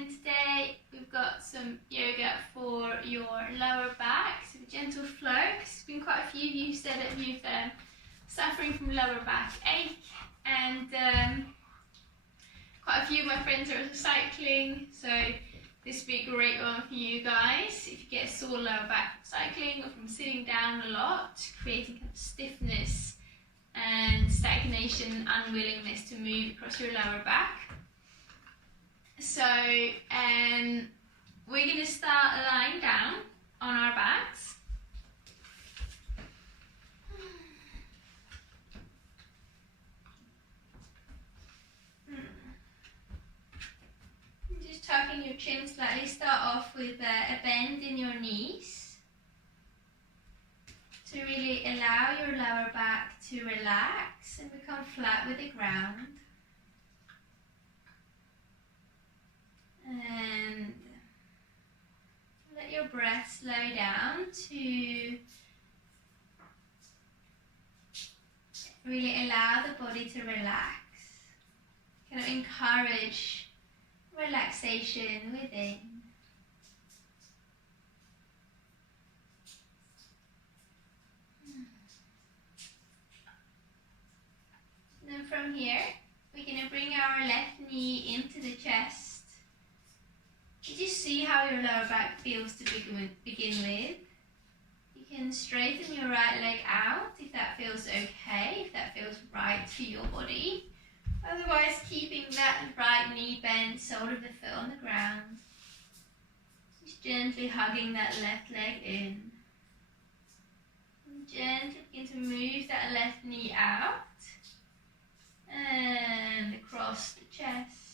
And today we've got some yoga for your lower back, so a gentle flow, because there's been quite a few of you said that you've suffering from lower back ache, and quite a few of my friends are also cycling, so this would be a great one for you guys if you get a sore lower back from cycling or from sitting down a lot, creating kind of stiffness and stagnation, unwillingness to move across your lower back. So we're going to start lying down on our backs. Just tucking your chin slightly. Start off with a bend in your knees to really allow your lower back to relax and become flat with the ground. And let your breath slow down to really allow the body to relax. Kind of encourage relaxation within. Then from here, we're going to bring our left knee into the chest. Just see how your lower back feels to begin with. You can straighten your right leg out if that feels okay, if that feels right for your body. Otherwise, keeping that right knee bent, sole of the foot on the ground. Just gently hugging that left leg in. And gently begin to move that left knee out and across the chest.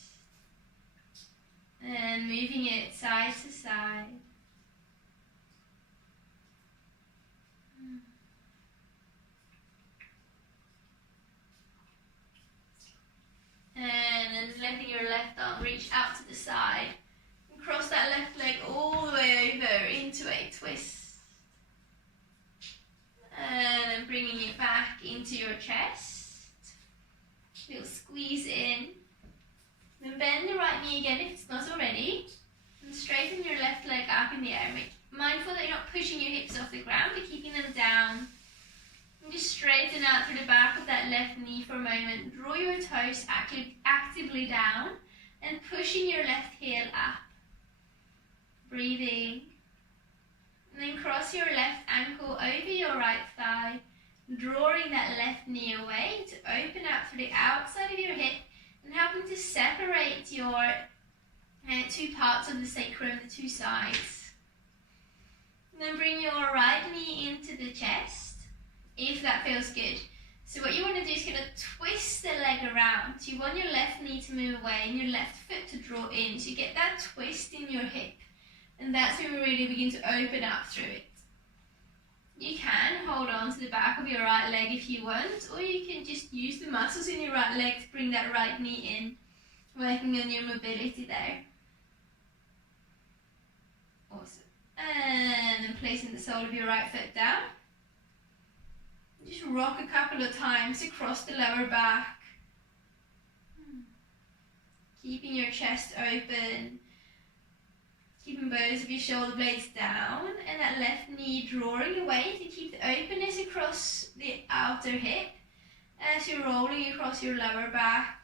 And moving it side to side. And then letting your left arm reach out to the side. And cross that left leg all the way over into a twist. And then bringing it back into your chest. Little squeeze in. Then bend the right knee again if it's not already, and straighten your left leg up in the air. Mindful that you're not pushing your hips off the ground, but keeping them down. And just straighten out through the back of that left knee for a moment. Draw your toes actively down and pushing your left heel up. Breathing. And then cross your left ankle over your right thigh, drawing that left knee away to open out through the outside of your hip, and helping to separate your two parts of the sacrum, the two sides. And then bring your right knee into the chest, if that feels good. So what you want to do is kind of twist the leg around. So you want your left knee to move away and your left foot to draw in. So you get that twist in your hip. And that's when we really begin to open up through it. You can hold on to the back of your right leg if you want, or you can just use the muscles in your right leg to bring that right knee in, working on your mobility there. Awesome. And then placing the sole of your right foot down. Just rock a couple of times across the lower back. Keeping your chest open. Keeping both of your shoulder blades down and that left knee drawing away to keep the openness across the outer hip as you're rolling across your lower back,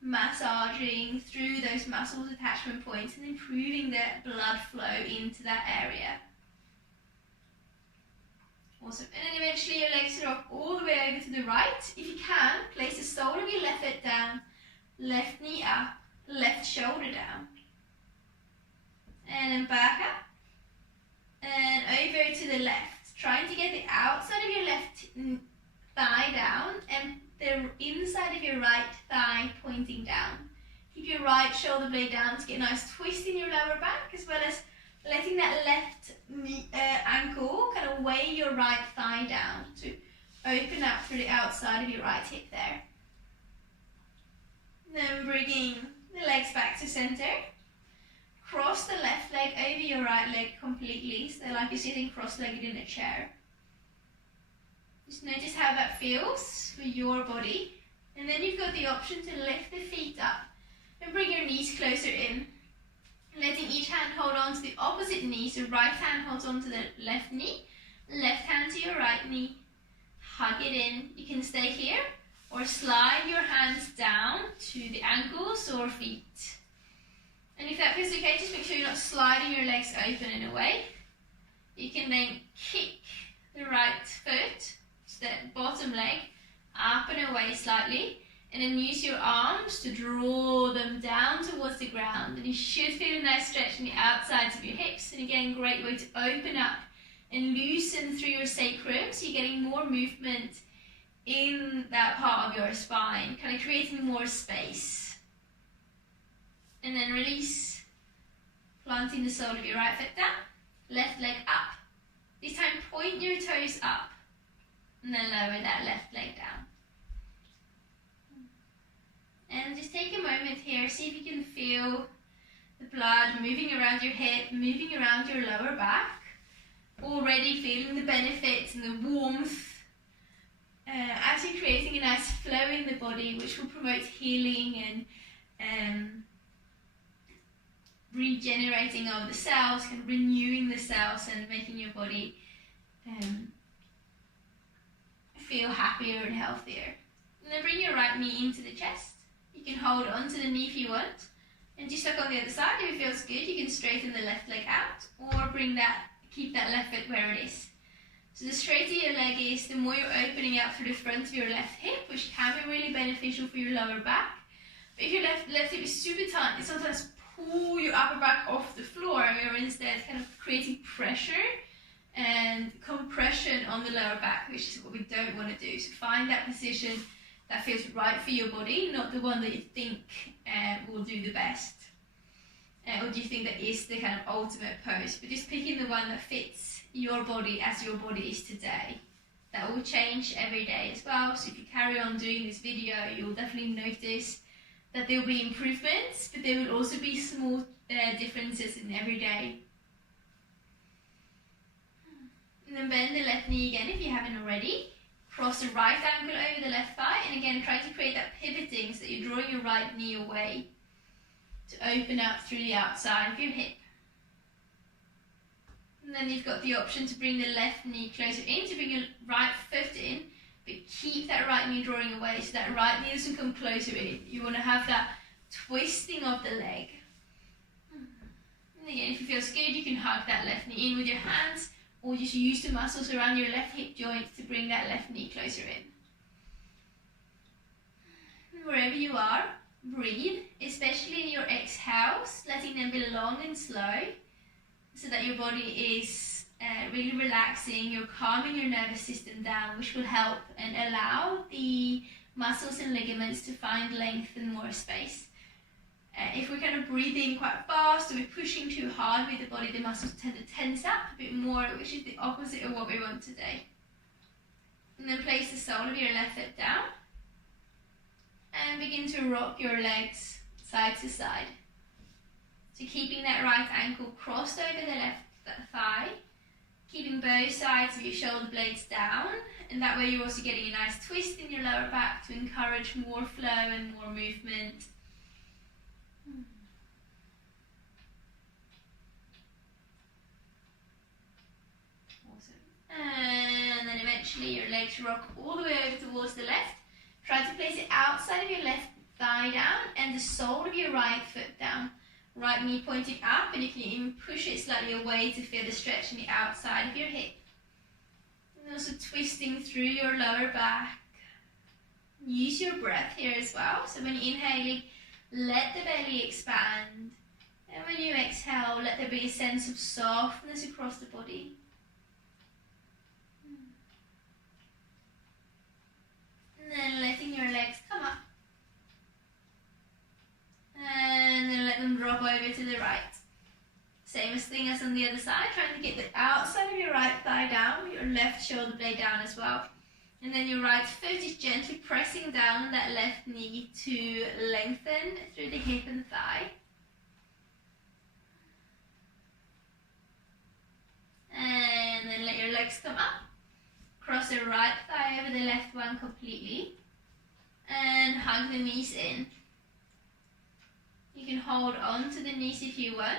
massaging through those muscles attachment points and improving the blood flow into that area. Awesome. And then eventually your legs rock all the way over to the right. If you can, place the sole of your left foot down, left knee up, left shoulder down. And then back up and over to the left, trying to get the outside of your left thigh down and the inside of your right thigh pointing down. Keep your right shoulder blade down to get a nice twist in your lower back, as well as letting that left knee, ankle kind of weigh your right thigh down to open up through the outside of your right hip there. Then bringing the legs back to center. Cross the left leg over your right leg completely, so like you're sitting cross-legged in a chair. Just notice how that feels for your body. And then you've got the option to lift the feet up and bring your knees closer in. hand hold on to the opposite knee, so right hand holds on to the left knee, left hand to your right knee, hug it in. You can stay here or slide your hands down to the ankles or feet. And if that feels okay, just make sure you're not sliding your legs open and away. You can then kick the right foot, so that bottom leg, up and away slightly, and then use your arms to draw them down towards the ground. And you should feel a nice stretch in the outsides of your hips. And again, great way to open up and loosen through your sacrum, so you're getting more movement in that part of your spine, kind of creating more space. And then release, planting the sole of your right foot down, left leg up. This time point your toes up, and then lower that left leg down. And just take a moment here, see if you can feel the blood moving around your hip, moving around your lower back. Already feeling the benefits and the warmth, actually creating a nice flow in the body, which will promote healing and regenerating of the cells, kind of renewing the cells and making your body feel happier and healthier. And then bring your right knee into the chest. You can hold on to the knee if you want, and just look on the other side. If it feels good, you can straighten the left leg out, or keep that left foot where it is. So the straighter your leg is, the more you're opening out through the front of your left hip, which can be really beneficial for your lower back. But if your left hip is super tight, it sometimes pull your upper back off the floor, and you're instead kind of creating pressure and compression on the lower back, which is what we don't want to do. So find that position that feels right for your body, not the one that you think will do the best. Or do you think that is the kind of ultimate pose? But just picking the one that fits your body as your body is today. That will change every day as well. So if you carry on doing this video, you'll definitely notice that there will be improvements, but there will also be small differences in every day. And then bend the left knee again if you haven't already. Cross the right ankle over the left thigh, and again try to create that pivoting so that you're drawing your right knee away to open up through the outside of your hip. And then you've got the option to bring the left knee closer in, to bring your right foot in, but keep that right knee drawing away so that right knee doesn't come closer in. You want to have that twisting of the leg. And again, if it feels good, you can hug that left knee in with your hands, or just use the muscles around your left hip joint to bring that left knee closer in. And wherever you are, breathe, especially in your exhales, letting them be long and slow, so that your body is really relaxing. You're calming your nervous system down, which will help and allow the muscles and ligaments to find length and more space. If we're kind of breathing quite fast or we're pushing too hard with the body, the muscles tend to tense up a bit more, which is the opposite of what we want today. And then place the sole of your left foot down and begin to rock your legs side to side. So keeping that right ankle crossed over the left thigh, keeping both sides of your shoulder blades down, and that way you're also getting a nice twist in your lower back to encourage more flow and more movement. And then eventually your legs rock all the way over towards the left. Try to place it outside of your left thigh down and the sole of your right foot down. Right knee pointing up, and you can even push it slightly away to feel the stretch in the outside of your hip. And also twisting through your lower back. Use your breath here as well. So when you're inhaling, let the belly expand. And when you exhale, let there be a sense of softness across the body. And then letting your legs come up. And then let them drop over to the right. Same thing as on the other side, trying to get the outside of your right thigh down, your left shoulder blade down as well. And then your right foot is gently pressing down on that left knee to lengthen through the hip and thigh. And then let your legs come up. Cross the right thigh over the left one completely. And hug the knees in. You can hold on to the knees if you want.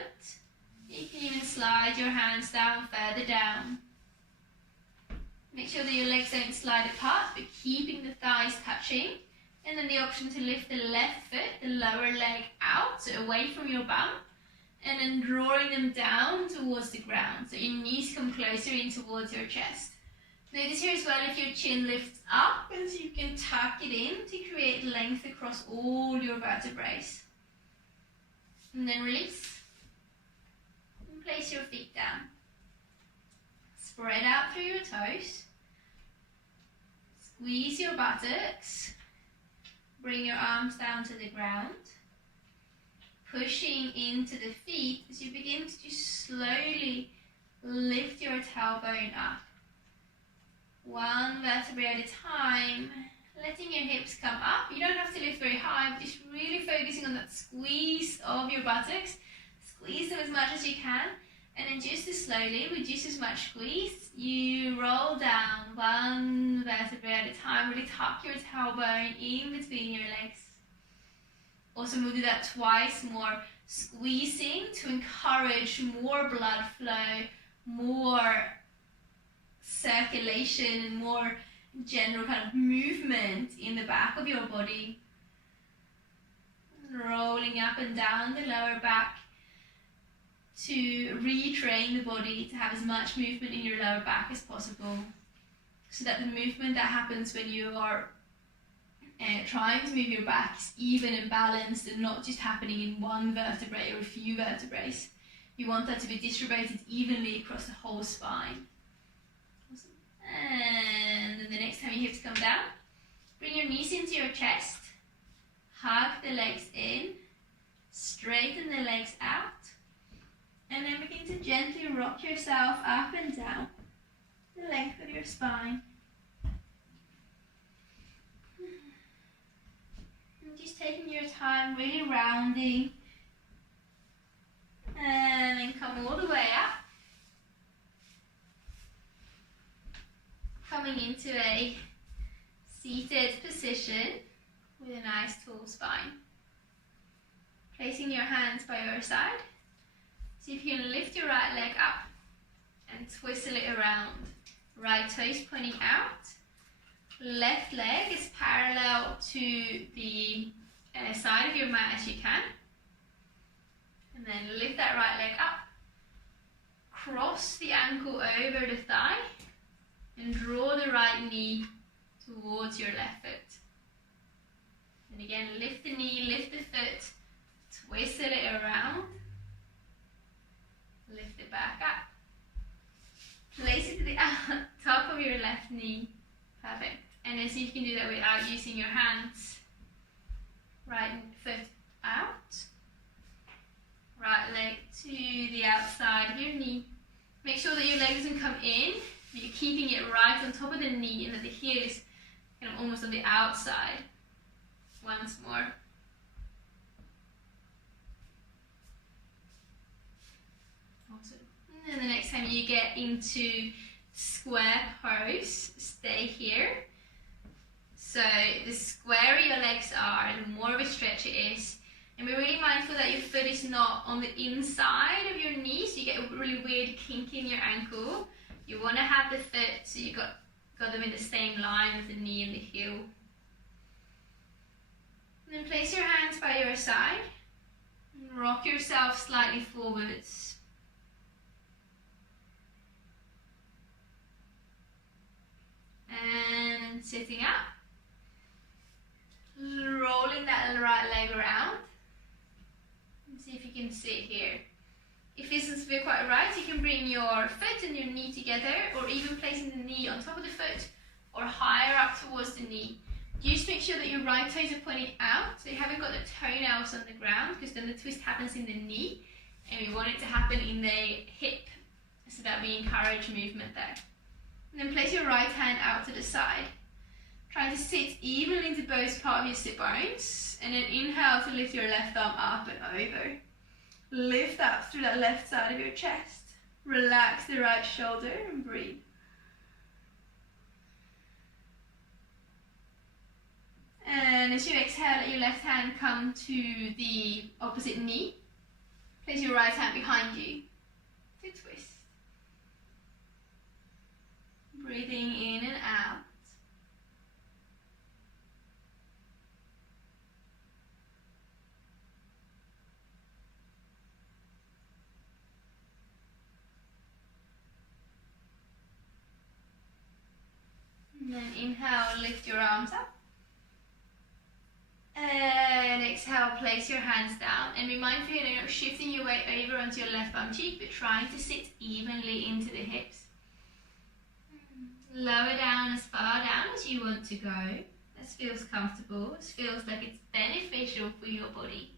You can even slide your hands down, further down. Make sure that your legs don't slide apart, but keeping the thighs touching. And then the option to lift the left foot, the lower leg out, so away from your bum. And then drawing them down towards the ground. So your knees come closer in towards your chest. Notice here as well if your chin lifts up, and so you can tuck it in to create length across all your vertebrae. And then release. And place your feet down. Spread out through your toes. Squeeze your buttocks. Bring your arms down to the ground. Pushing into the feet as you begin to just slowly lift your tailbone up. One vertebrae at a time, letting your hips come up. You don't have to lift very high, but just really focusing on that squeeze of your buttocks. Squeeze them as much as you can, and then just as slowly, with just as much squeeze, you roll down one vertebrae at a time. Really tuck your tailbone in between your legs. Also, we'll do that twice more, squeezing to encourage more blood flow, more circulation, and more general kind of movement in the back of your body. Rolling up and down the lower back to retrain the body to have as much movement in your lower back as possible, so that the movement that happens when you are trying to move your back is even and balanced and not just happening in one vertebrae or a few vertebrae. You want that to be distributed evenly across the whole spine. Awesome. And then the next time your hips come down, bring your knees into your chest, hug the legs in, straighten the legs out, and then begin to gently rock yourself up and down the length of your spine. Just taking your time, really rounding, and then come all the way up, coming into a seated position with a nice tall spine. Placing your hands by your side, see if you can lift your right leg up and twistle it around. Right toes pointing out. Left leg is parallel to the side of your mat as you can. And then lift that right leg up. Cross the ankle over the thigh and draw the right knee towards your left foot. And again, lift the knee, lift the foot, twistle it around. Lift it back up. Place it to the top of your left knee. Perfect. And then see if you can do that without using your hands. Right foot out. Right leg to the outside of your knee. Make sure that your leg doesn't come in, but you're keeping it right on top of the knee and that the heel is kind of almost on the outside. Once more. Awesome. And then the next time you get into square pose, stay here. So the squarer your legs are, the more of a stretch it is. And be really mindful that your foot is not on the inside of your knee, so you get a really weird kink in your ankle. You want to have the foot so you got them in the same line as the knee and the heel. And then place your hands by your side and rock yourself slightly forwards. And sitting up, rolling that right leg around. And see if you can sit here. If this doesn't feel quite right, you can bring your foot and your knee together, or even placing the knee on top of the foot or higher up towards the knee. Just make sure that your right toes are pointing out, so you haven't got the toenails on the ground, because then the twist happens in the knee, and we want it to happen in the hip, so that we encourage movement there. And then place your right hand out to the side. Try to sit evenly into both parts of your sit bones, and then inhale to lift your left arm up and over. Lift up through that left side of your chest. Relax the right shoulder and breathe. And as you exhale, let your left hand come to the opposite knee. Place your right hand behind you. to twist. Breathing in and out. And then inhale, lift your arms up. And exhale, place your hands down. And be mindful you're not shifting your weight over onto your left bum cheek, but trying to sit evenly into the hips. Lower down as far down as you want to go. This feels comfortable. This feels like it's beneficial for your body.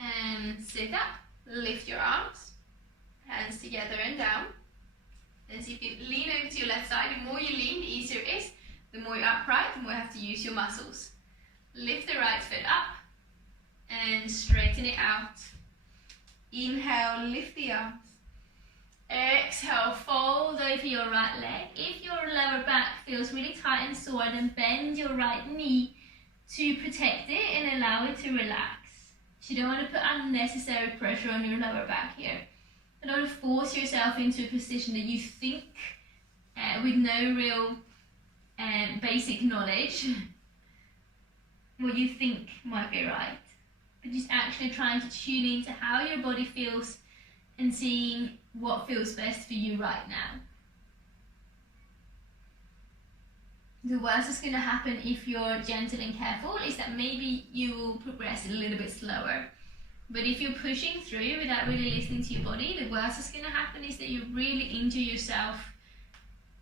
And sit up. Lift your arms. Hands together and down. As you can lean over to your left side. The more you lean, the easier it is. The more you're upright, the more you have to use your muscles. Lift the right foot up. And straighten it out. Inhale, lift the arms. Exhale, fold over your right leg. If your lower back feels really tight and sore, then bend your right knee to protect it and allow it to relax. You don't want to put unnecessary pressure on your lower back here. You don't want to force yourself into a position that you think, with no real basic knowledge, what you think might be right. But just actually trying to tune into how your body feels and seeing what feels best for you right now. The worst that's going to happen if you're gentle and careful is that maybe you will progress a little bit slower. But if you're pushing through without really listening to your body, the worst that's going to happen is that you really injure yourself,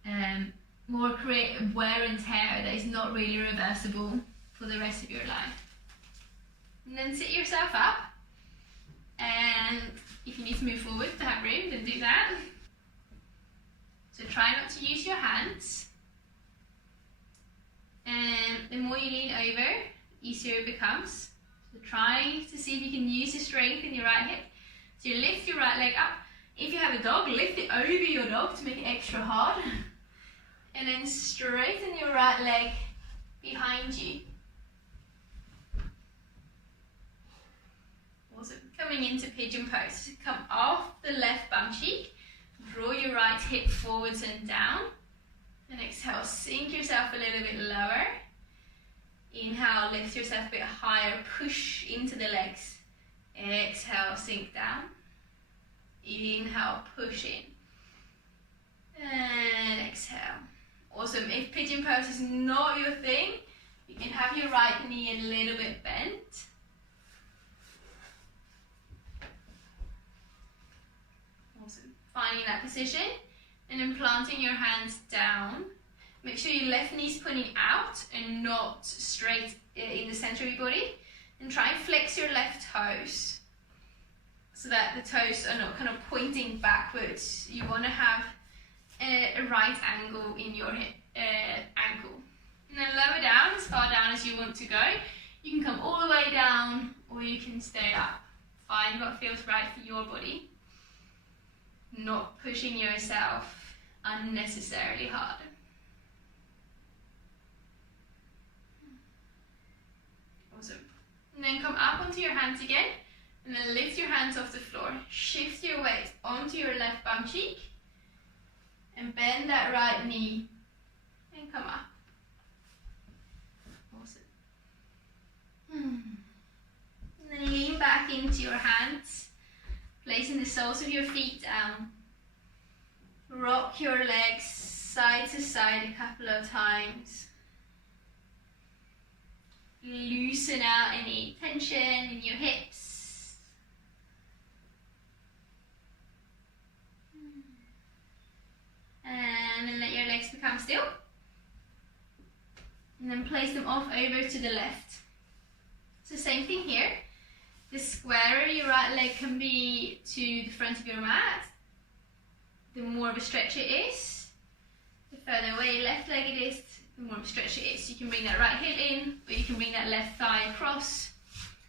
or create wear and tear that is not really reversible for the rest of your life. And then sit yourself up, and if you need to move forward to have room, then do that. So try not to use your hands. And the more you lean over, easier it becomes. So try to see if you can use the strength in your right hip. So you lift your right leg up. If you have a dog, lift it over your dog to make it extra hard. And then straighten your right leg behind you. Also coming into pigeon pose. So come off the left bum cheek. Draw your right hip forwards and down. And exhale, sink yourself a little bit lower. Inhale, lift yourself a bit higher, push into the legs. Exhale, sink down. Inhale, push in. And exhale. Awesome. If pigeon pose is not your thing, you can have your right knee a little bit bent. Awesome. Finding that position. And then planting your hands down. Make sure your left knee is pointing out and not straight in the center of your body. And try and flex your left toes so that the toes are not kind of pointing backwards. You want to have a right angle in your ankle. And then lower down as far down as you want to go. You can come all the way down or you can stay up. Find what feels right for your body. Not pushing yourself unnecessarily hard. Awesome. And then come up onto your hands again, and then lift your hands off the floor. Shift your weight onto your left bum cheek, and bend that right knee, and come up. Awesome. And then lean back into your hands, placing the soles of your feet down. Rock your legs side to side a couple of times. Loosen out any tension in your hips. And then let your legs become still. And then place them off over to the left. So same thing here. The squarer your right leg can be to the front of your mat, the more of a stretch it is. The further away your left leg it is, the more of a stretch it is. You can bring that right hip in, or you can bring that left thigh across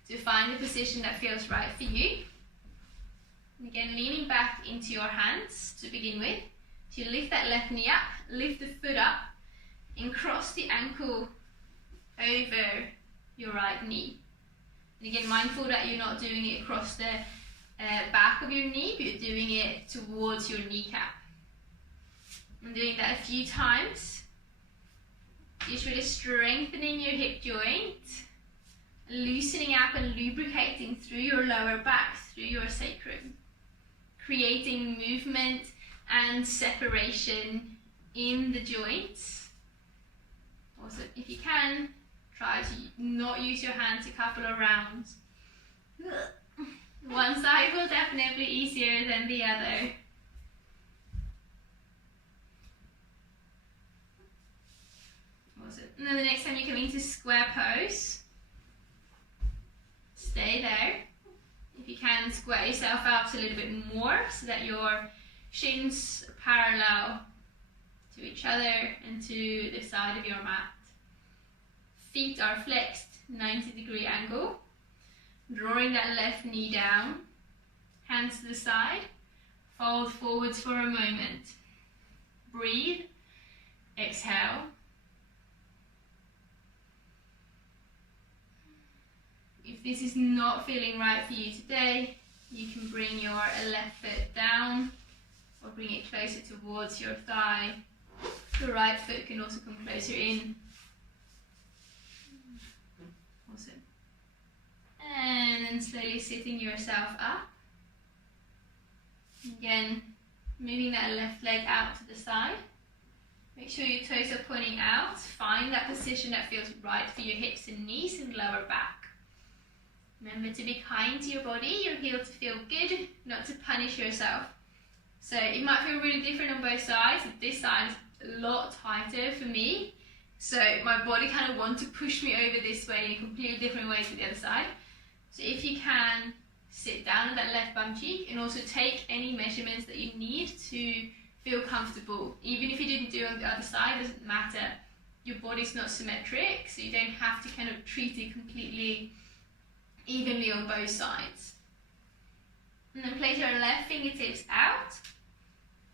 to find the position that feels right for you. And again, leaning back into your hands to begin with. So you lift that left knee up, lift the foot up, and cross the ankle over your right knee. And again, mindful that you're not doing it across the back of your knee, but you're doing it towards your kneecap. I'm doing that a few times. Just really strengthening your hip joint, loosening up and lubricating through your lower back, through your sacrum, creating movement and separation in the joints. Also, if you can, try to not use your hands a couple of rounds. One side will definitely be easier than the other. Awesome. And then the next time you come into square pose, stay there. If you can, square yourself out a little bit more so that your shins are parallel to each other and to the side of your mat. Feet are flexed, 90-degree angle. Drawing that left knee down, hands to the side, fold forwards for a moment. Breathe, exhale. If this is not feeling right for you today, you can bring your left foot down or bring it closer towards your thigh. The right foot can also come closer in. Awesome. And then slowly sitting yourself up. Again, moving that left leg out to the side. Make sure your toes are pointing out. Find that position that feels right for your hips and knees and lower back. Remember to be kind to your body. You're here to feel good, not to punish yourself. So it might feel really different on both sides. This side is a lot tighter for me. So my body kind of wants to push me over this way in a completely different way to the other side. So if you can, sit down on that left bum cheek and also take any measurements that you need to feel comfortable. Even if you didn't do it on the other side, it doesn't matter. Your body's not symmetric, so you don't have to kind of treat it completely evenly on both sides. And then place your left fingertips out.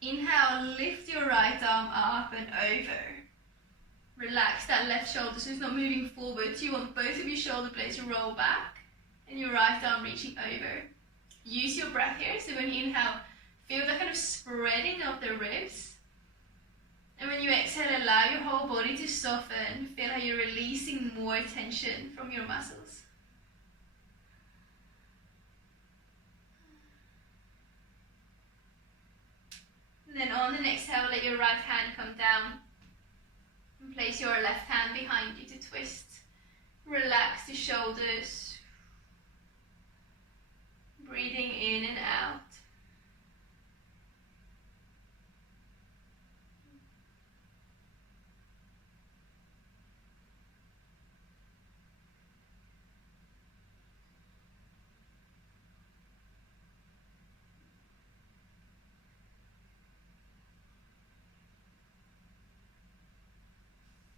Inhale, lift your right arm up and over. Relax that left shoulder so it's not moving forward. You want both of your shoulder blades to roll back and your right arm reaching over. Use your breath here, so when you inhale, feel the kind of spreading of the ribs. And when you exhale, allow your whole body to soften. Feel how you're releasing more tension from your muscles. And then on the exhale, let your right hand come down. And place your left hand behind you to twist. Relax the shoulders. Breathing in and out.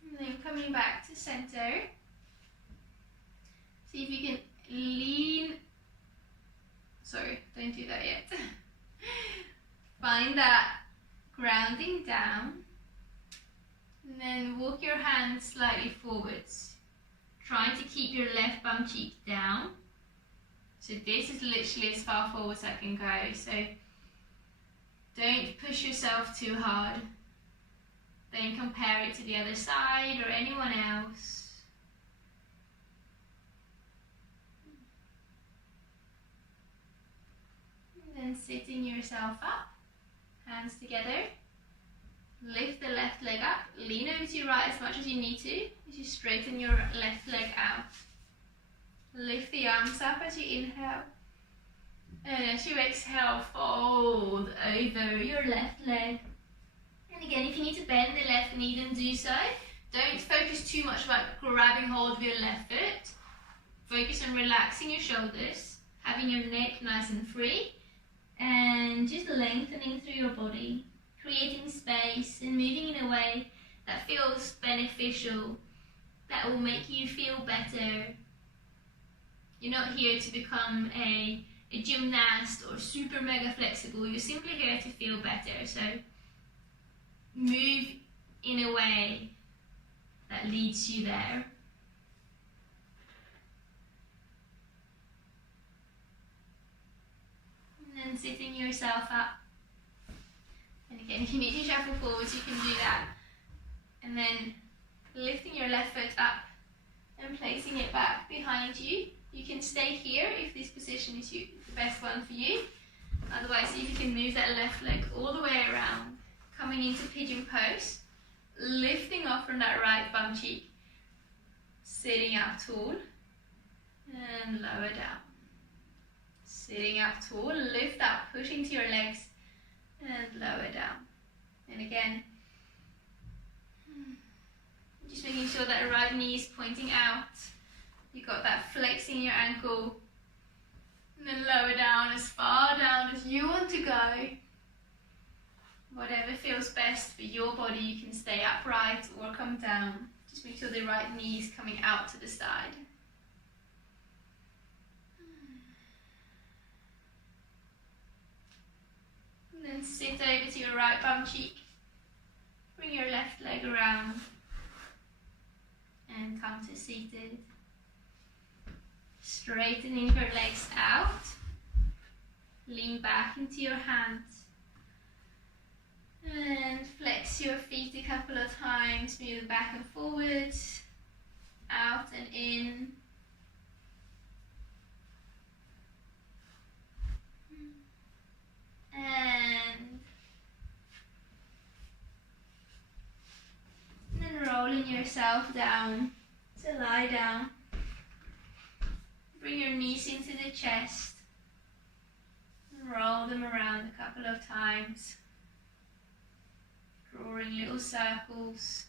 And then coming back to center. See if you can lean. Sorry, don't do that yet. Find that grounding down. And then walk your hands slightly forwards. Trying to keep your left bum cheek down. So this is literally as far forward as I can go. So don't push yourself too hard. Don't compare it to the other side or anyone else. And then sitting yourself up, hands together. Lift the left leg up, lean over to your right as much as you need to as you straighten your left leg out. Lift the arms up as you inhale. And as you exhale, fold over your left leg. And again, if you need to bend the left knee, then do so. Don't focus too much about grabbing hold of your left foot. Focus on relaxing your shoulders, having your neck nice and free, and just lengthening through your body, creating space and moving in a way that feels beneficial, that will make you feel better. You're not here to become a gymnast or super mega flexible. You're simply here to feel better. So move in a way that leads you there. yourself up. And again, if you need to shuffle forwards, you can do that. And then lifting your left foot up and placing it back behind you. You can stay here if this position is the best one for you. Otherwise, see if you can move that left leg all the way around, coming into pigeon pose, lifting off from that right bum cheek, sitting up tall, and lower down. Sitting up tall, lift up, push into your legs, and lower down. And again, just making sure that right knee is pointing out. You got that flexing your ankle. And then lower down as far down as you want to go. Whatever feels best for your body, you can stay upright or come down. Just make sure the right knee is coming out to the side. And then sit over to your right bum cheek. Bring your left leg around. And come to seated. Straightening your legs out. Lean back into your hands. And flex your feet a couple of times. Move back and forwards. Out and in. And then rolling yourself down to lie down. Bring your knees into the chest. Roll them around a couple of times. Drawing little circles.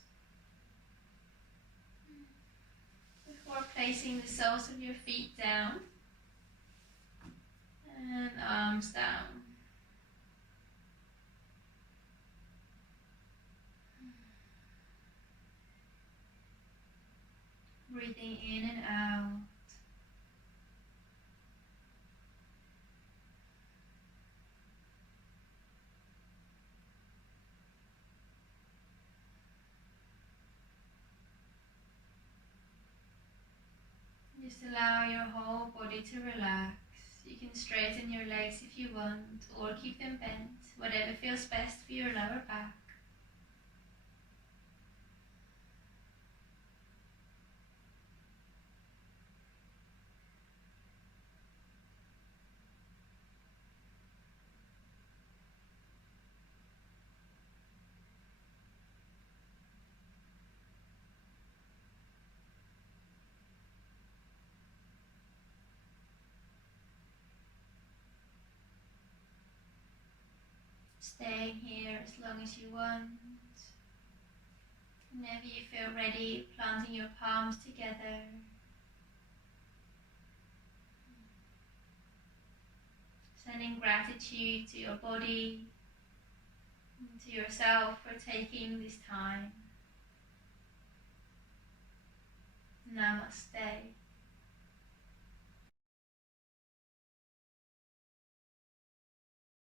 Before placing the soles of your feet down. And arms down. Breathing in and out. Just allow your whole body to relax. You can straighten your legs if you want, or keep them bent, whatever feels best for your lower back. Staying here as long as you want. Whenever you feel ready, planting your palms together. Sending gratitude to your body and to yourself for taking this time. Namaste.